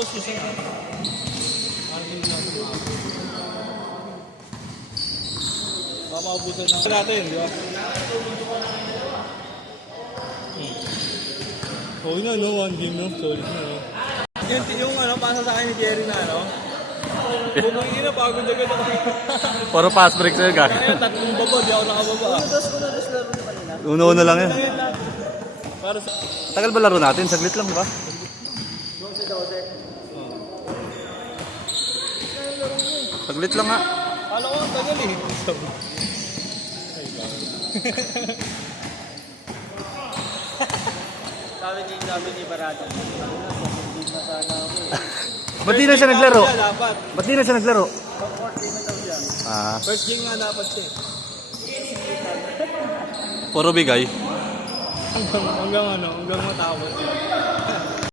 Tapos isa na. Mapaubusan natin, di ba? Okay na, no? One game, no? Solid na, no? Yung ano, pasa sa akin ni Jerry na, no? Bumingin na, pagod agad ako. Puro pass break sa'yo, gag. Kaya tatlong baba, di ako nakababa. Uno-uno lang yan. Para sa... Tagal ba laro natin? Saglit lang, ba? Saglit lang nga. Alam ko, ang tagal eh. Sabi ni Barata. Ba't di na siya naglaro? Dapat. Ba't di na siya naglaro? Ah, First game nga dapat siya. puro bigay. Hanggang matapos.